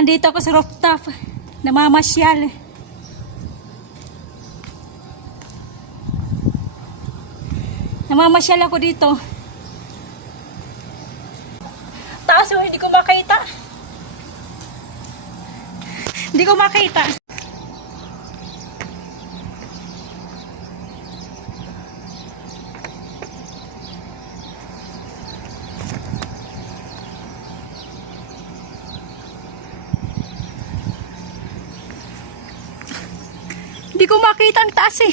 Nandito ako sa rooftop. Namamasyal. Namamasyal ako dito. Taas oh, hindi ko makita. Hindi ko makita. Hindi ko makita ang taas eh.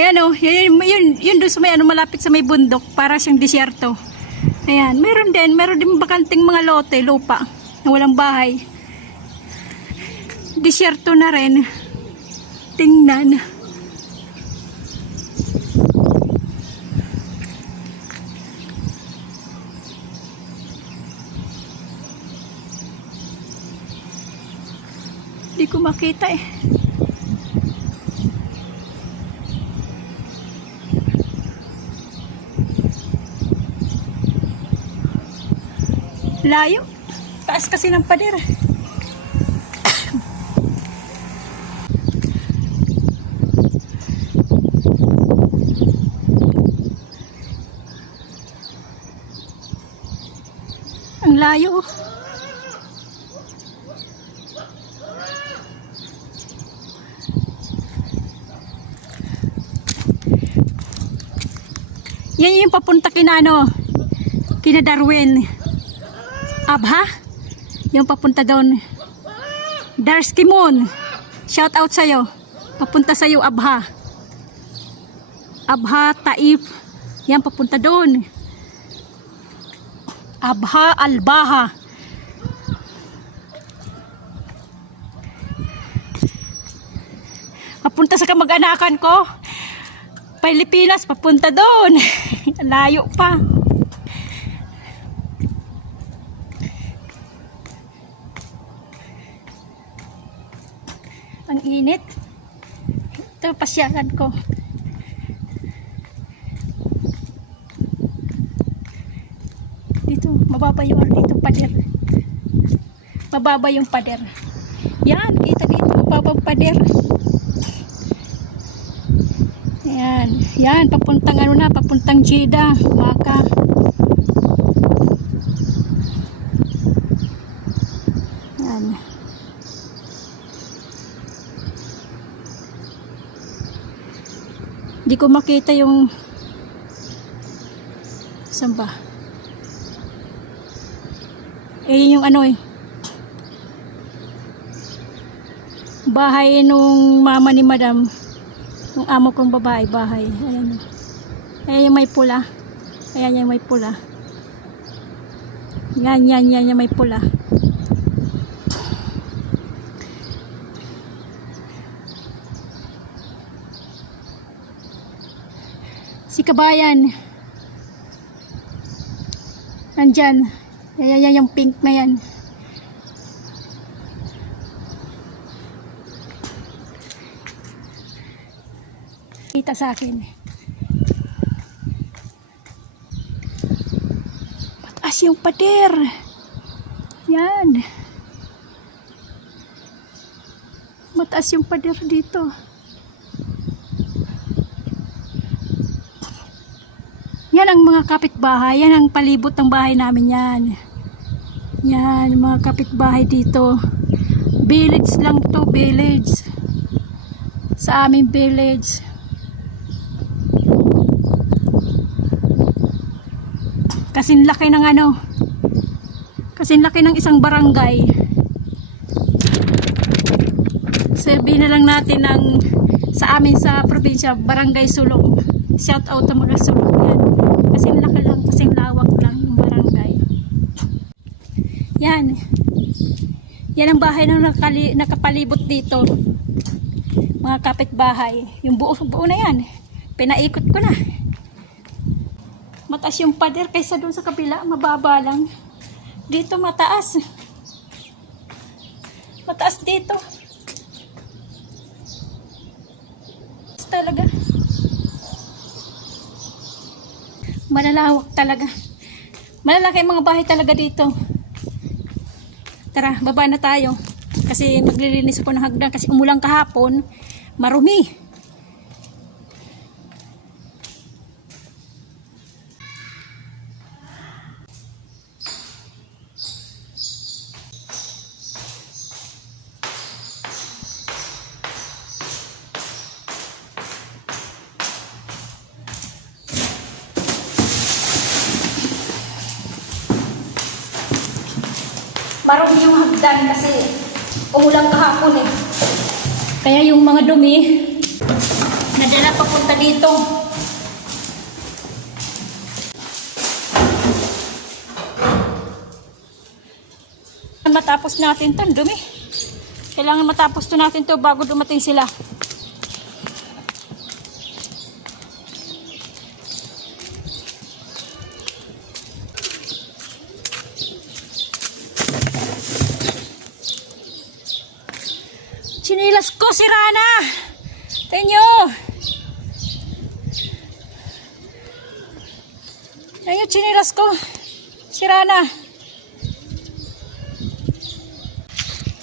Ayan o, yun doon sa may ano, malapit sa may bundok, para siyang disyerto. Ayan, meron din bakanting mga lote, lupa, na walang bahay. Disyerto na rin. Tingnan. Hindi ko makita eh. Layo. Taas kasi ng pader. Ang layo. Yan yung papunta kina Darwin. Abha, yung papunta doon. Darsky Moon, shout out sa'yo. Papunta sa'yo, Abha. Abha, Taif, yan papunta doon. Abha, Albaha. Papunta sa kamag-anakan ko. Pilipinas, papunta doon. Layo pa. Ang init. Ito, pasyalan ko. Dito, mababa yung dito pader. Mababa yung pader. Yan, kita dito, mababang pader. Yan, yan, papuntang papuntang Jeddah, Makkah. Yan. Hindi ko makita yung saan ba? Yung bahay nung mama ni madam, nung amo kong babae, bahay. Ayan. Ayan yung may pula. Ayan yung may pula. Yan yung may pula. Si Kabayan. Nandyan. Yan yung pink na yan. Kita sa akin. Mataas yung pader. Yan. Mataas yung pader dito. Yan ang mga kapitbahay. Yan ang palibot ng bahay namin yan. Yan, mga kapitbahay dito. Village lang to, village. Sa aming village. Kasing laki ng kasing laki ng isang barangay. Sabihin na lang natin sa amin sa probinsya, Barangay Sulong. Shout out sa mga sulong yan. Kasing laki lang, kasing lawak lang yung barangay. Yan. Yan ang bahay na nakapalibot dito. Mga kapitbahay. Yung buo na yan. Pinaikot ko na. Mataas yung pader kaysa doon sa kabila. Mababa lang. Dito mataas. Mataas dito. Talaga. Malalawak talaga. Malalaki ang mga bahay talaga dito. Tara, baba na tayo. Kasi maglilinis ako ng hagdan kasi umulang kahapon. Marumi. Marumi yung hagdan kasi umulang kahapon eh. Kaya yung mga dumi nadala papunta dito. Matapos natin to, dumi. Kailangan matapos to natin to bago dumating sila. Chinilas ko, sira na. Tenyo. Tenyo, chinilas ko. Sira na.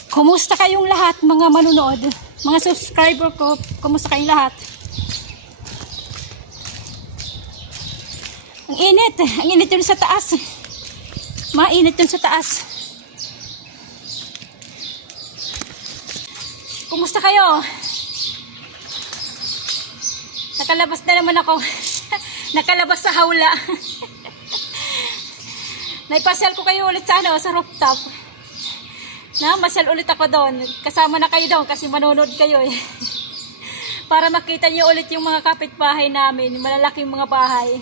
Kumusta kayong lahat, mga manunood? Mga subscriber ko, kumusta kayong lahat? Ang init. Ang init dun sa taas. Mainit dun sa taas. Kumusta kayo? Nakalabas na naman ako. Nakalabas sa hawla. Naipasyal ko kayo ulit sa sa rooftop. Masyal ulit ako doon. Kasama na kayo doon kasi manonood kayo eh. Para makita niyo ulit yung mga kapitbahay namin, malalaking mga bahay.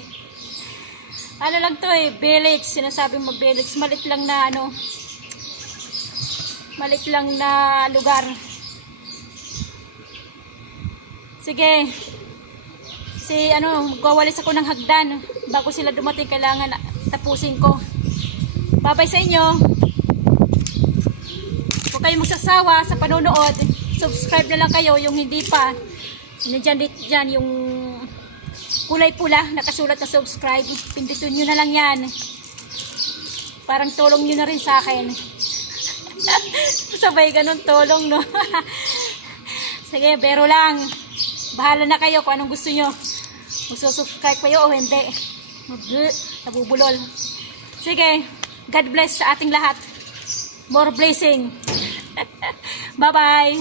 Ano lang to eh, village, sinasabi mo village, malit lang na malit lang na lugar. Sige. Magwawalis ako ng hagdan. Bago sila dumating, kailangan tapusin ko. Bye-bye sa inyo. Huwag kayong magsasawa sa panonood. Subscribe na lang kayo, yung hindi pa. Diyan yung kulay pula, nakasulat na subscribe. Pindutin nyo na lang yan. Parang tulong nyo na rin sa akin. Sabay ganun tulong, no? Sige, bero lang. Bahala na kayo kung anong gusto nyo. Magsusubscribe kayo o hindi. Nabubulol. Sige, God bless sa ating lahat. More blessing. Bye-bye.